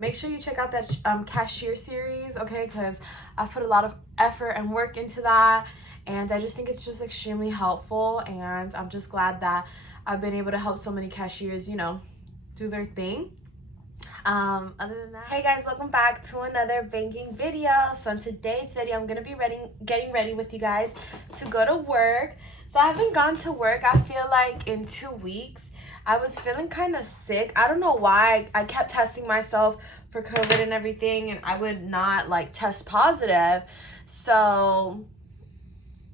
Make sure you check out that cashier series, okay? Because I put a lot of effort and work into that, and I just think it's just extremely helpful, and I'm just glad that I've been able to help so many cashiers, you know, do their thing. Other than that, hey guys, welcome back to another banking video. So in today's video, I'm gonna be getting ready with you guys to go to work. So I haven't gone to work, I feel like, in 2 weeks. I was feeling kind of sick. I don't know why. I kept testing myself for COVID and everything, and I would not like test positive. So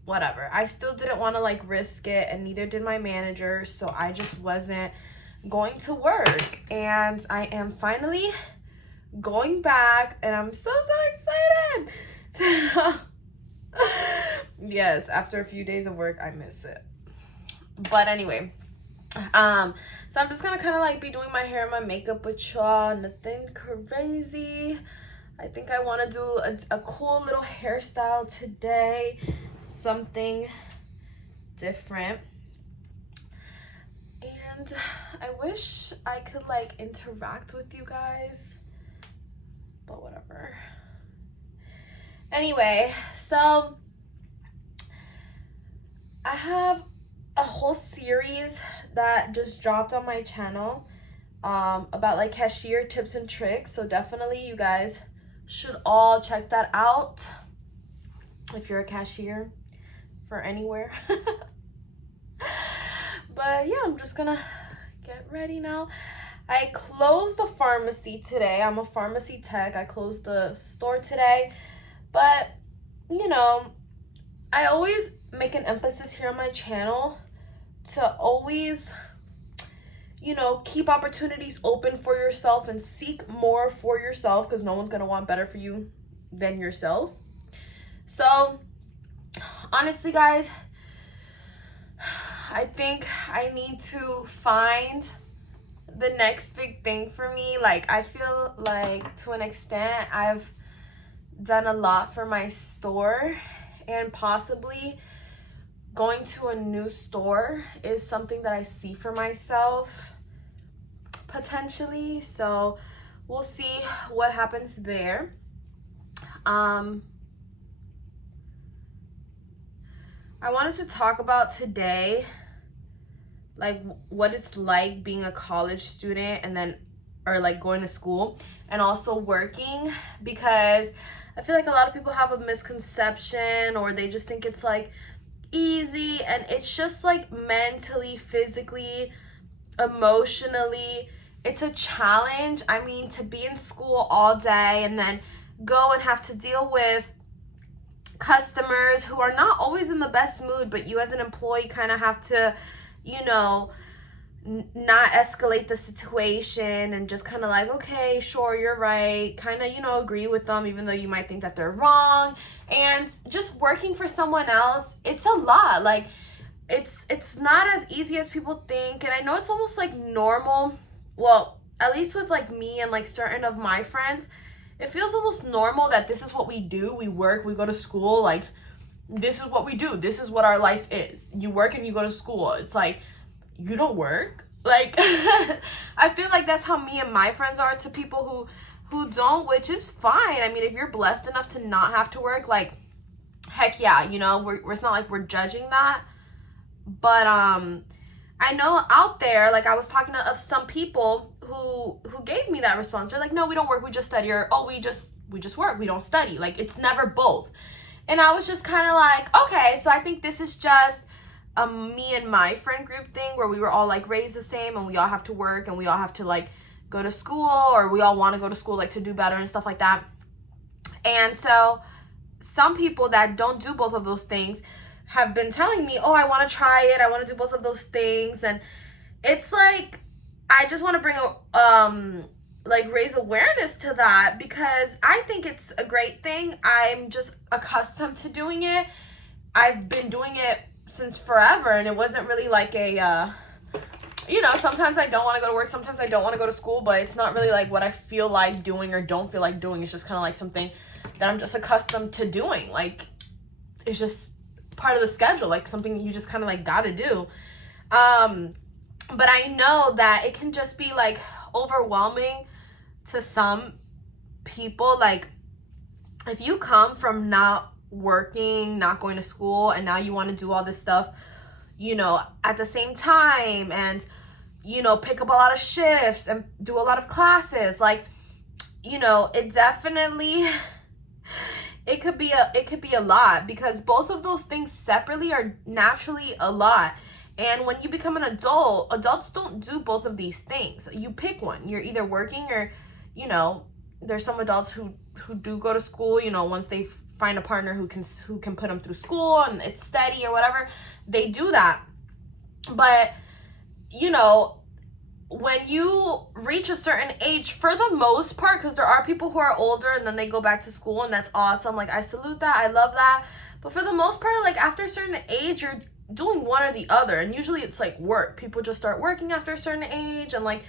whatever. I still didn't want to like risk it, and neither did my manager. So I just wasn't going to work, and I am finally going back, and I'm so excited. Yes, after a few days of work, I miss it. But anyway, so I'm just gonna kind of like be doing my hair and my makeup with y'all. Nothing crazy. I think I want to do a cool little hairstyle today, something different. And I wish I could like interact with you guys, but whatever. Anyway, so I have a whole series that just dropped on my channel about like cashier tips and tricks. So definitely you guys should all check that out if you're a cashier for anywhere. But yeah, I'm just gonna get ready now. I closed the pharmacy today. I'm a pharmacy tech. I closed the store today. But, you know, I always make an emphasis here on my channel to always, you know, keep opportunities open for yourself and seek more for yourself, because no one's gonna want better for you than yourself. So, honestly, guys, I think I need to find the next big thing for me. Like, I feel like to an extent I've done a lot for my store, and possibly going to a new store is something that I see for myself potentially. So we'll see what happens there. I wanted to talk about today like what it's like being a college student, and then or like going to school and also working, because I feel like a lot of people have a misconception, or they just think it's like easy, and it's just like mentally, physically, emotionally, it's a challenge. I mean, to be in school all day and then go and have to deal with customers who are not always in the best mood, but you as an employee kind of have to, you know, not escalate the situation and just kind of like, okay, sure, you're right, kind of, you know, agree with them even though you might think that they're wrong. And just working for someone else, it's a lot. Like, it's not as easy as people think. And I know it's almost like normal, well, at least with like me and like certain of my friends, it feels almost normal that this is what we do. We work, we go to school, like this is what we do. This is what our life is. You work and you go to school. It's like, you don't work? Like, I feel like that's how me and my friends are to people who don't, which is fine. I mean, if you're blessed enough to not have to work, like, heck yeah, you know, it's not like we're judging that. But I know out there, like, I was talking to some people who gave me that response. They're like, no, we don't work, we just study, or oh, we just work, we don't study. Like, it's never both. And I was just kind of like, okay, so I think this is just a me and my friend group thing where we were all like raised the same, and we all have to work, and we all have to like go to school, or we all want to go to school like to do better and stuff like that. And so some people that don't do both of those things have been telling me, oh, I want to try it, I want to do both of those things. And it's like, I just want to bring like raise awareness to that, because I think it's a great thing. I'm just accustomed to doing it. I've been doing it since forever, and it wasn't really like a you know, sometimes I don't want to go to work, sometimes I don't want to go to school, but it's not really like what I feel like doing or don't feel like doing. It's just kind of like something that I'm just accustomed to doing. Like, it's just part of the schedule, like something you just kind of like gotta do. But I know that it can just be like overwhelming to some people, like, if you come from not working, not going to school, and now you want to do all this stuff, you know, at the same time, and, you know, pick up a lot of shifts and do a lot of classes, like, you know, it definitely, it could be a lot, because both of those things separately are naturally a lot. And when you become an adult, adults don't do both of these things. You pick one. You're either working or, you know, there's some adults who do go to school, you know, once they find a partner who can put them through school and it's steady or whatever, they do that. But, you know, when you reach a certain age, for the most part, because there are people who are older and then they go back to school, and that's awesome. Like, I salute that. I love that. But for the most part, like, after a certain age, you're doing one or the other. And usually it's like work. People just start working after a certain age and like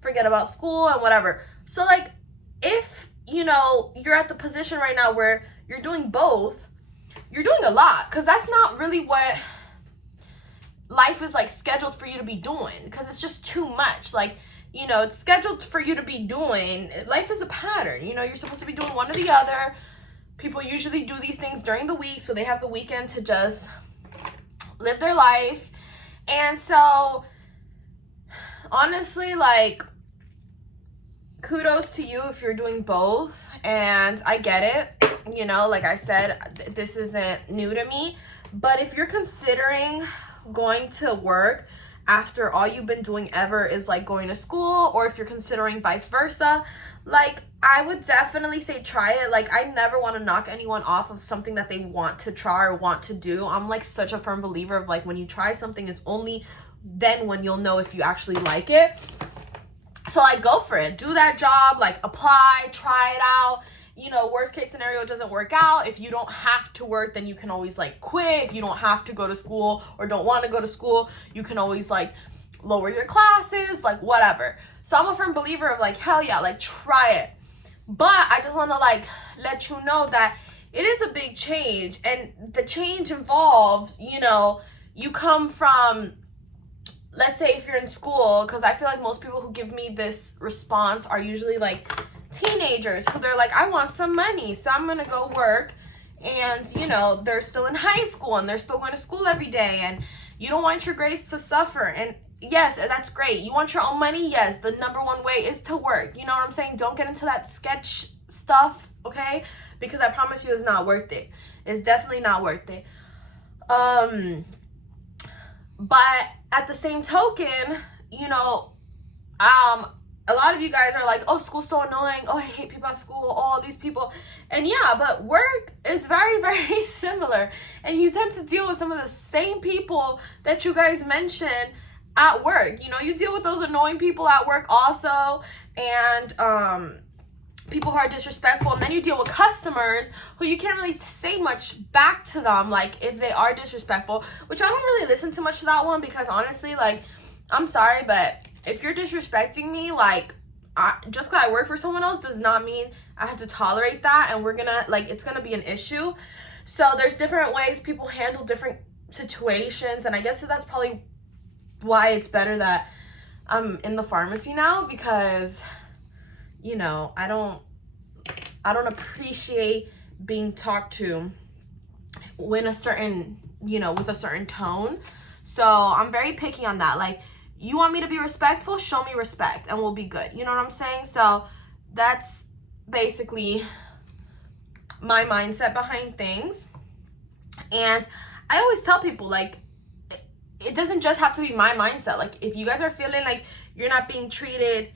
forget about school and whatever. So like, if, you know, you're at the position right now where you're doing both, you're doing a lot, because that's not really what life is like scheduled for you to be doing, because it's just too much. Like, you know, it's scheduled for you to be doing, life is a pattern, you know, you're supposed to be doing one or the other. People usually do these things during the week, so they have the weekend to just live their life. And so honestly, like, kudos to you if you're doing both, and I get it. You know, like I said, this isn't new to me, but if you're considering going to work after all you've been doing ever is like going to school, or if you're considering vice versa, like, I would definitely say try it. Like, I never want to knock anyone off of something that they want to try or want to do. I'm like such a firm believer of like, when you try something, it's only then when you'll know if you actually like it. So like, go for it, do that job, like apply, try it out. You know, worst case scenario, it doesn't work out. If you don't have to work, then you can always like quit. If you don't have to go to school or don't want to go to school, you can always like lower your classes, like whatever. So I'm a firm believer of like, hell yeah, like try it. But I just want to like let you know that it is a big change, and the change involves, you know, you come from, let's say if you're in school, because I feel like most people who give me this response are usually like teenagers who they're like, I want some money, so I'm gonna go work. And, you know, they're still in high school and they're still going to school every day, and you don't want your grades to suffer. And yes, that's great. You want your own money? Yes, the number one way is to work. You know what I'm saying? Don't get into that sketch stuff, okay? Because I promise you, it's not worth it. It's definitely not worth it. But at the same token, you know, a lot of you guys are like, oh, school's so annoying. Oh, I hate people at school. All these people. And yeah, but work is very, very similar. And you tend to deal with some of the same people that you guys mentioned at work. You know, you deal with those annoying people at work also. And people who are disrespectful. And then you deal with customers who you can't really say much back to them, like if they are disrespectful. Which I don't really listen too much to that one, because honestly, like, I'm sorry, but if you're disrespecting me, like, just because I work for someone else does not mean I have to tolerate that, and we're gonna, like, it's gonna be an issue. So there's different ways people handle different situations, and I guess that's probably why it's better that I'm in the pharmacy now, because, you know, I don't appreciate being talked to when a certain, you know, with a certain tone. So I'm very picky on that. Like, you want me to be respectful, show me respect, and we'll be good. You know what I'm saying? So that's basically my mindset behind things. And I always tell people, like, it doesn't just have to be my mindset. Like, if you guys are feeling like you're not being treated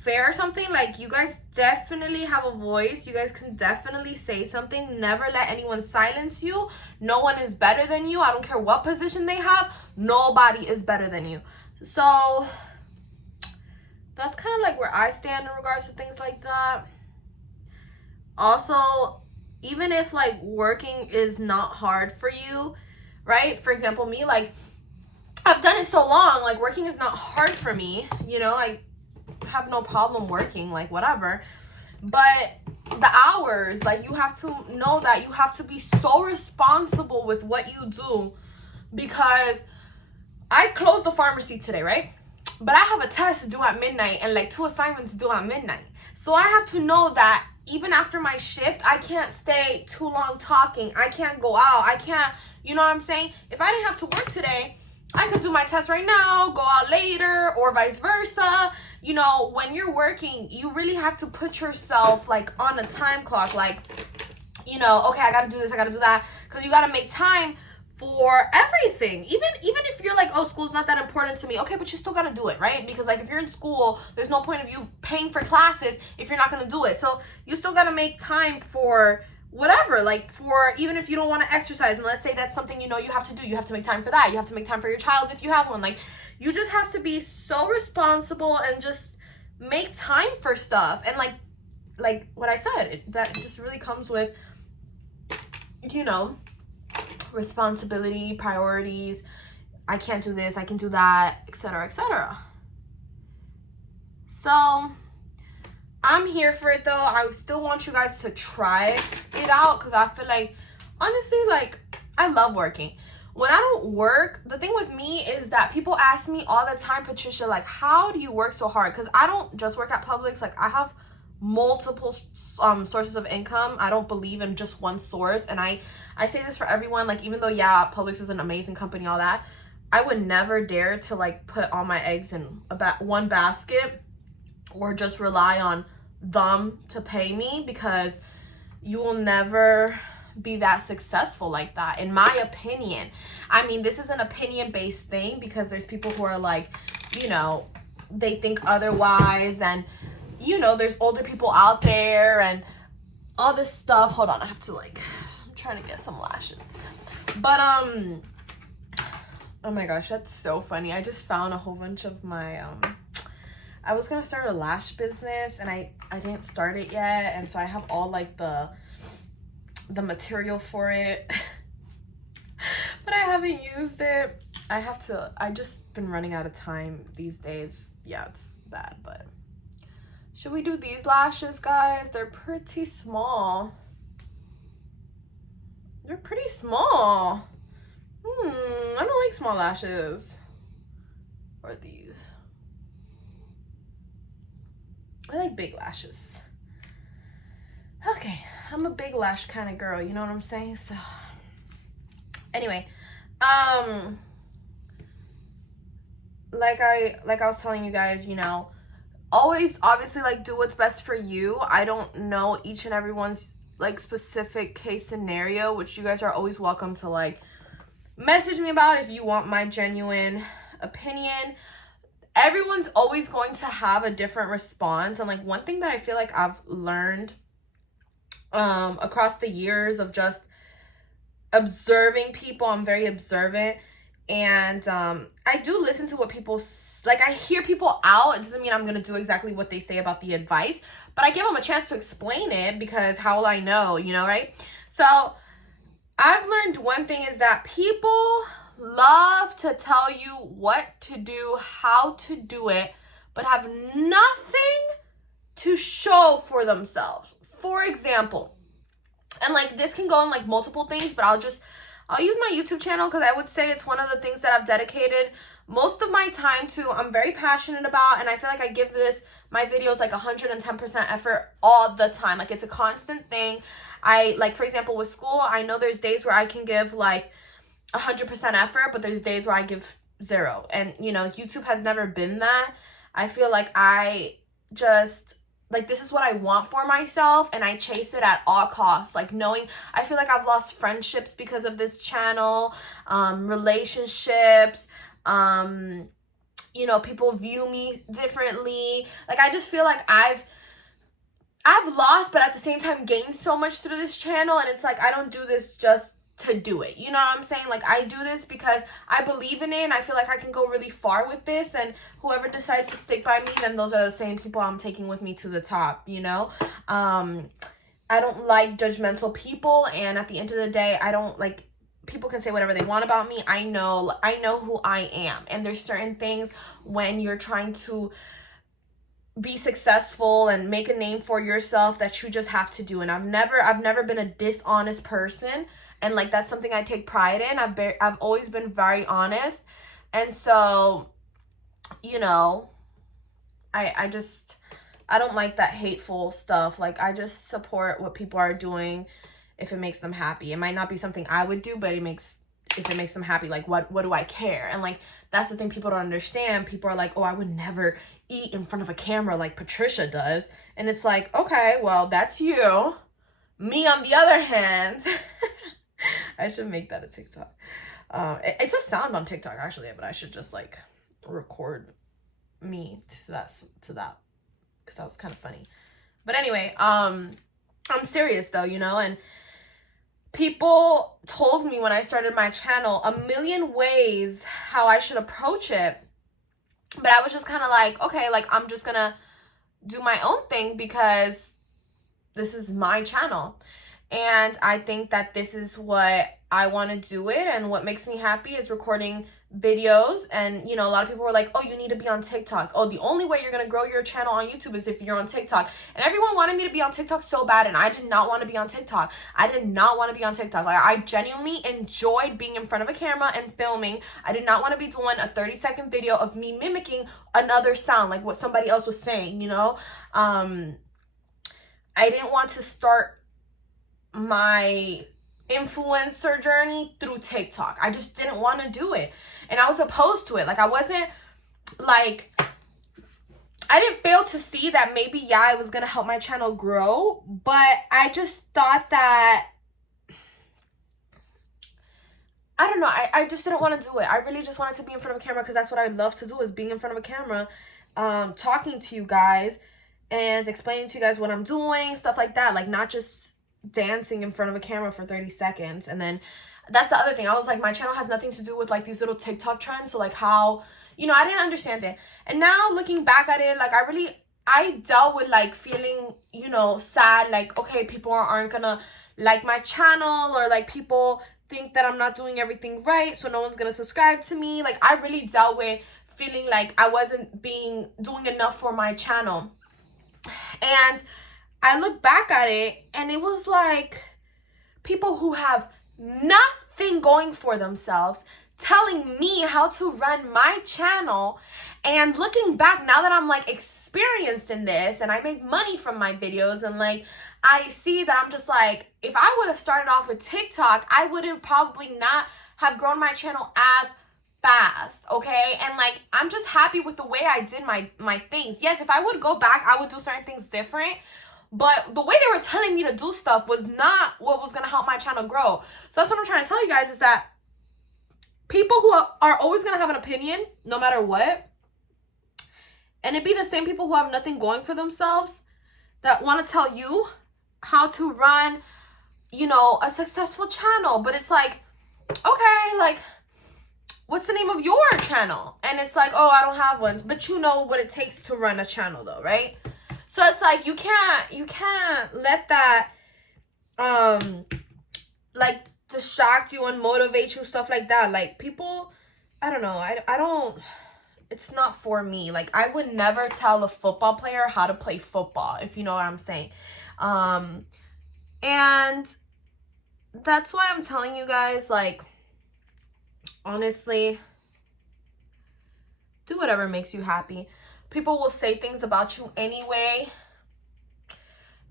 fair or something, like, you guys definitely have a voice. You guys can definitely say something. Never let anyone silence you. No one is better than you. I don't care what position they have. Nobody is better than you. So that's kind of like where I stand in regards to things like that. Also, even if like working is not hard for you, right? For example, me, like, I've done it so long, like, working is not hard for me, you know, I have no problem working, like, whatever. But the hours, like, you have to know that you have to be so responsible with what you do, because I closed the pharmacy today, right? But I have a test due at midnight and like 2 assignments due at midnight. So I have to know that even after my shift, I can't stay too long talking. I can't go out. I can't, you know what I'm saying? If I didn't have to work today, I could do my test right now, go out later, or vice versa. You know, when you're working, you really have to put yourself like on a time clock. Like, you know, okay, I gotta do this, I gotta do that, because you gotta make time for everything. Even if you're like, oh, school's not that important to me, okay, but you still gotta do it, right? Because like if you're in school, there's no point of you paying for classes if you're not gonna do it. So you still gotta make time for whatever, like for, even if you don't want to exercise, and let's say that's something you know you have to do, you have to make time for that. You have to make time for your child if you have one. Like, you just have to be so responsible and just make time for stuff. And like what I said, that just really comes with, you know, responsibility, priorities. I can't do this, I can do that, etc., etc. So I'm here for it though. I still want you guys to try it out, because I feel like, honestly, like, I love working. When I don't work, the thing with me is that people ask me all the time, Patricia, like, how do you work so hard? Because I don't just work at Publix. Like, I have multiple sources of income. I don't believe in just one source. And I say this for everyone, like, even though, yeah, Publix is an amazing company, all that, I would never dare to like put all my eggs in one basket, or just rely on them to pay me, because you will never be that successful like that, in my opinion. I mean, this is an opinion-based thing, because there's people who are like, you know, they think otherwise, and, you know, there's older people out there and all this stuff. Hold on, I have to like, I'm trying to get some lashes. But oh my gosh, that's so funny. I just found a whole bunch of my I was gonna start a lash business, and I didn't start it yet, and so I have all like the material for it, but I haven't used it. I just been running out of time these days. Yeah, it's bad, but should we do these lashes, guys? They're pretty small. They're pretty small. I don't like small lashes. Or these. I like big lashes. Okay, I'm a big lash kind of girl, you know what I'm saying? So anyway, like I was telling you guys, you know, always obviously like do what's best for you. I don't know each and everyone's like specific case scenario, which you guys are always welcome to like message me about if you want my genuine opinion. Everyone's always going to have a different response. And like one thing that I feel like I've learned across the years of just observing people, I'm very observant, and I do listen to what people like. I hear people out. It doesn't mean I'm gonna do exactly what they say about the advice, but I give them a chance to explain it, because how will I know, you know, right? So I've learned one thing is that people love to tell you what to do, how to do it, but have nothing to show for themselves. For example, and like this can go in like multiple things, but I'll use my YouTube channel, because I would say it's one of the things that I've dedicated most of my time to. I'm very passionate about, and I feel like I give my videos like 110% effort all the time. Like, it's a constant thing. I like, for example, with school, I know there's days where I can give like 100% effort, but there's days where I give 0. And, you know, YouTube has never been that. I feel like I just, like, this is what I want for myself, and I chase it at all costs. Like, knowing, I feel like I've lost friendships because of this channel, relationships, you know, people view me differently. Like, I just feel like I've lost, but at the same time gained so much through this channel, and it's like, I don't do this just to do it, you know what I'm saying? Like, I do this because I believe in it, and I feel like I can go really far with this, and whoever decides to stick by me, then those are the same people I'm taking with me to the top, you know? I don't like judgmental people, and at the end of the day, I don't like, people can say whatever they want about me. I know who I am, and there's certain things when you're trying to be successful and make a name for yourself that you just have to do. And I've never been a dishonest person, and like, that's something I take pride in. I've always been very honest, and so, you know, I I don't like that hateful stuff. Like, I just support what people are doing if it makes them happy. It might not be something I would do, but if it makes them happy, like, what do I care? And like, that's the thing people don't understand. People are like, oh, I would never eat in front of a camera like Patricia does. And it's like, okay, well, that's you. Me, on the other hand, I should make that a TikTok. It's a sound on TikTok actually, but I should just like record me to that because that was kind of funny. But anyway, I'm serious though, you know, and people told me when I started my channel a million ways how I should approach it. But I was just kind of like, okay, like, I'm just gonna do my own thing because this is my channel. And I think that this is what I want to do it. And what makes me happy is recording videos. And, you know, a lot of people were like, oh, you need to be on TikTok. Oh, the only way you're going to grow your channel on YouTube is if you're on TikTok. And everyone wanted me to be on TikTok so bad. And I did not want to be on TikTok. I did not want to be on TikTok. Like, I genuinely enjoyed being in front of a camera and filming. I did not want to be doing a 30-second video of me mimicking another sound, like what somebody else was saying, you know? I didn't want to start my influencer journey through TikTok. I just didn't want to do it. And I was opposed to it. Like, I wasn't like, I didn't fail to see that maybe, yeah, it was going to help my channel grow. But I just thought that, I don't know. I just didn't want to do it. I really just wanted to be in front of a camera because that's what I love to do, is being in front of a camera, talking to you guys and explaining to you guys what I'm doing, stuff like that. Like, not just dancing in front of a camera for 30 seconds. And then that's the other thing. I was like, my channel has nothing to do with like these little TikTok trends. So like, how, you know, I didn't understand it. And now looking back at it, like, I dealt with like feeling, you know, sad. Like, okay, people aren't gonna like my channel, or like people think that I'm not doing everything right, so no one's gonna subscribe to me. Like, I really dealt with feeling like I wasn't doing enough for my channel. And I look back at it and it was like people who have nothing going for themselves telling me how to run my channel. And looking back, now that I'm like experienced in this and I make money from my videos, and like I see that, I'm just like, if I would have started off with TikTok, I would have probably not have grown my channel as fast, okay? And like, I'm just happy with the way I did my things. Yes, if I would go back, I would do certain things different. But the way they were telling me to do stuff was not what was going to help my channel grow. So that's what I'm trying to tell you guys, is that people who are always going to have an opinion, no matter what, and it'd be the same people who have nothing going for themselves that want to tell you how to run, you know, a successful channel. But it's like, okay, like, what's the name of your channel? And it's like, oh, I don't have one. But you know what it takes to run a channel though, right? So it's like, you can't let that, like, distract you and motivate you, stuff like that. Like, people, I don't know, I don't, it's not for me. Like, I would never tell a football player how to play football, if you know what I'm saying. And that's why I'm telling you guys, like, honestly, do whatever makes you happy. People will say things about you anyway.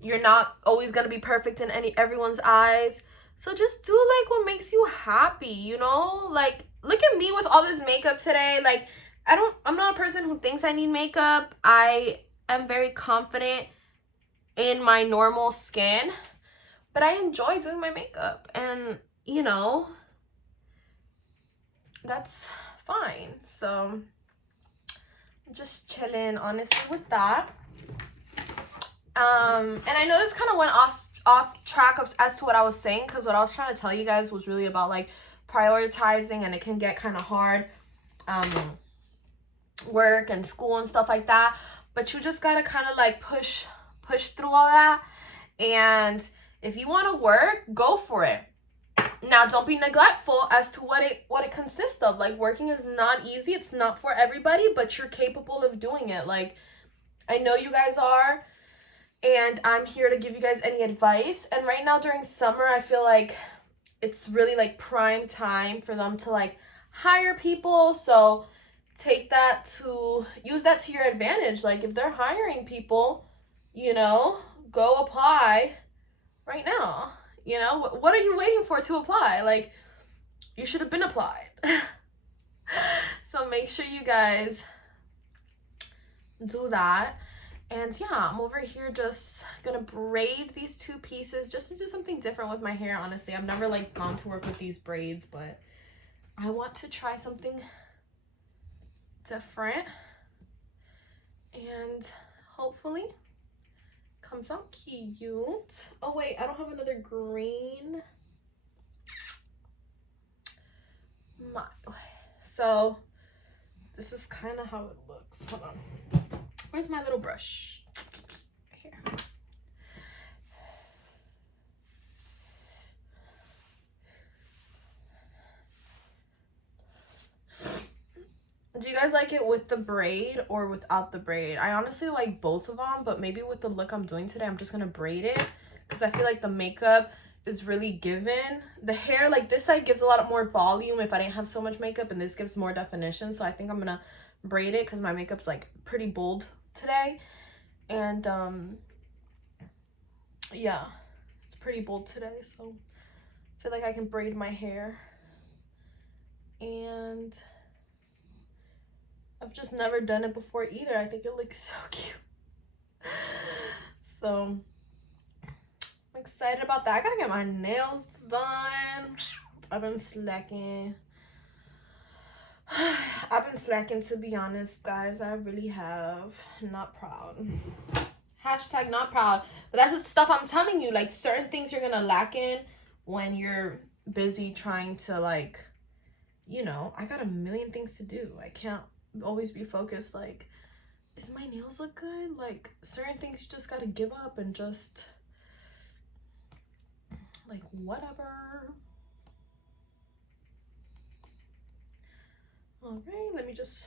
You're not always going to be perfect in everyone's eyes. So just do like what makes you happy, you know? Like, look at me with all this makeup today. Like, I'm not a person who thinks I need makeup. I am very confident in my normal skin, but I enjoy doing my makeup, and you know, that's fine. So just chilling, honestly, with that. And I know this kind of went off track as to what I was saying, because what I was trying to tell you guys was really about like prioritizing, and it can get kind of hard, work and school and stuff like that. But you just gotta kind of like push through all that. And if you want to work, go for it. Now, don't be neglectful as to what it consists of. Like, working is not easy. It's not for everybody, but you're capable of doing it. Like, I know you guys are, and I'm here to give you guys any advice. And right now during summer, I feel like it's really like prime time for them to like hire people. So use that to your advantage. Like, if they're hiring people, you know, go apply right now. You know, what are you waiting for to apply? Like, you should have been applied. So make sure you guys do that. And yeah, I'm over here just gonna braid these 2 pieces just to do something different with my hair. Honestly, I've never like gone to work with these braids, but I want to try something different, and hopefully comes out cute. Oh wait, I don't have another green. So this is kind of how it looks. Hold on, where's my little brush? Here. Do you guys like it with the braid or without the braid? I honestly like both of them, but maybe with the look I'm doing today, I'm just gonna braid it because I feel like the makeup is really given. The hair, like this side gives a lot more volume if I didn't have so much makeup, and this gives more definition. So I think I'm gonna braid it because my makeup's like pretty bold today. And yeah, it's pretty bold today, so I feel like I can braid my hair. And I've just never done it before either. I think it looks so cute. So I'm excited about that. I gotta get my nails done. I've been slacking. I've been slacking, to be honest, guys. I really have. Not proud. Hashtag not proud. But that's the stuff I'm telling you. Like, certain things you're gonna lack in when you're busy trying to, like, you know, I got a million things to do. I can't always be focused. Like, is my nails look good? Like, certain things you just gotta give up and just, like, whatever. All right, let me just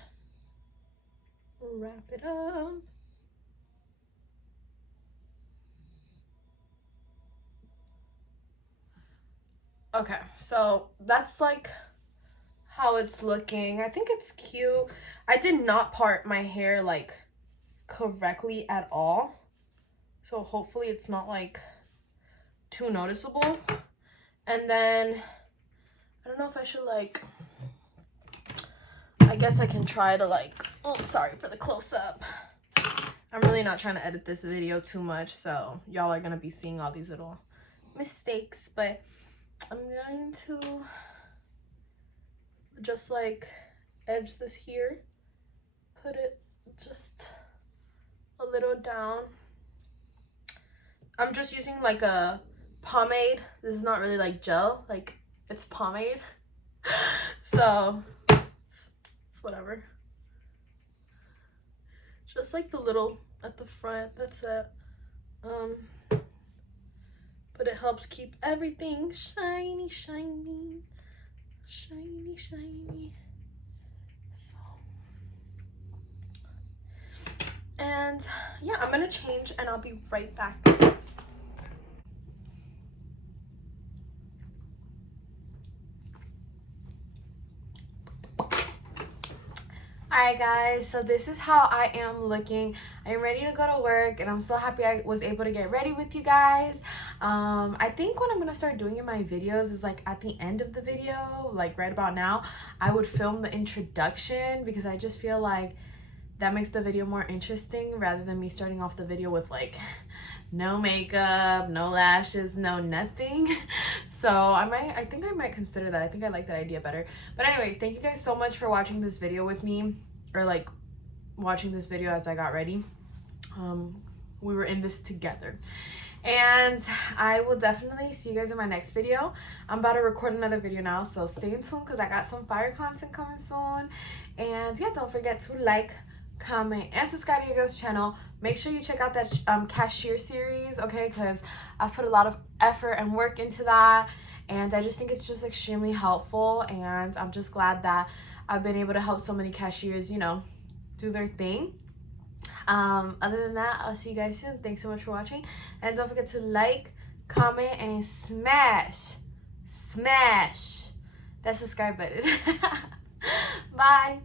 wrap it up. Okay, so that's like how it's looking. I think it's cute. I did not part my hair like correctly at all, so hopefully it's not like too noticeable. And then I don't know if I should, like, I guess I can try to, like, oh, sorry for the close-up. I'm really not trying to edit this video too much, so y'all are gonna be seeing all these little mistakes, but I'm going to just like edge this here, put it just a little down. I'm just using like a pomade. This is not really like gel, like it's pomade. So it's whatever. Just like the little at the front, that's it. But it helps keep everything shiny, shiny, shiny, shiny. So, and yeah, I'm gonna change and I'll be right back. Alright guys, so this is how I am looking. I'm ready to go to work and I'm so happy I was able to get ready with you guys. I think what I'm gonna start doing in my videos is like at the end of the video, like right about now, I would film the introduction because I just feel like that makes the video more interesting rather than me starting off the video with like no makeup, no lashes, no nothing. So I think I might consider that. I think I like that idea better. But anyways, thank you guys so much for watching this video with me, or like watching this video as I got ready. We were in this together. And I will definitely see you guys in my next video. I'm about to record another video now, so stay tuned because I got some fire content coming soon. And yeah, don't forget to like, comment, and subscribe to your girl's channel. Make sure you check out that cashier series, okay, because I've put a lot of effort and work into that, and I just think it's just extremely helpful, and I'm just glad that I've been able to help so many cashiers, you know, do their thing. Other than that, I'll see you guys soon. Thanks so much for watching, and don't forget to like, comment, and smash that subscribe button. Bye.